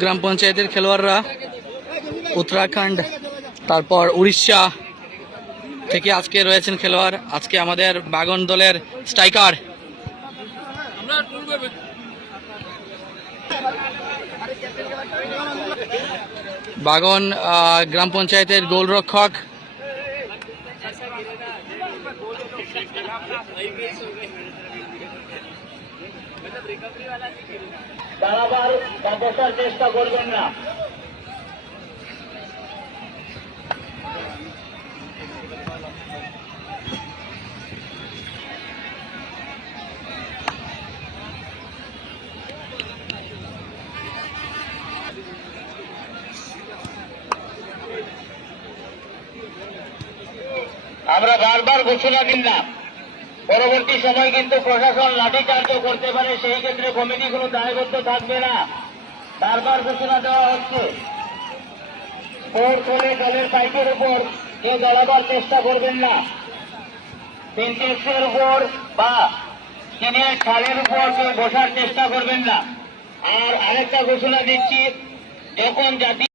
গ্রাম পঞ্চায়েতের খেলোয়াড়রা উত্তরাখণ্ড তারপর উড়িষ্যা থেকে আজকে রয়েছেন খেলোয়াড়। আজকে আমাদের বাগন দলের স্ট্রাইকার বাগন গ্রাম পঞ্চায়েতের গোলরক্ষক বারবার বসার চেষ্টা করবেন না। আমরা বারবার ঘোষণা দিলাম, পরবর্তী সময় কিন্তু প্রশাসন লাঠিচার্জও করতে পারে, সেই ক্ষেত্রে কমিটি কোনো দায়বদ্ধ থাকবে না। বারবার ঘোষণা দেওয়া হচ্ছে, স্পোর্টস হলে দলের পাইপের উপর কেউ দাঁড়াবার চেষ্টা করবেন না, সিনটেক্সের উপর বা টিনের ছালের উপর কেউ বসার চেষ্টা করবেন না। আর আরেকটা ঘোষণা দিচ্ছি, যখন জাতীয়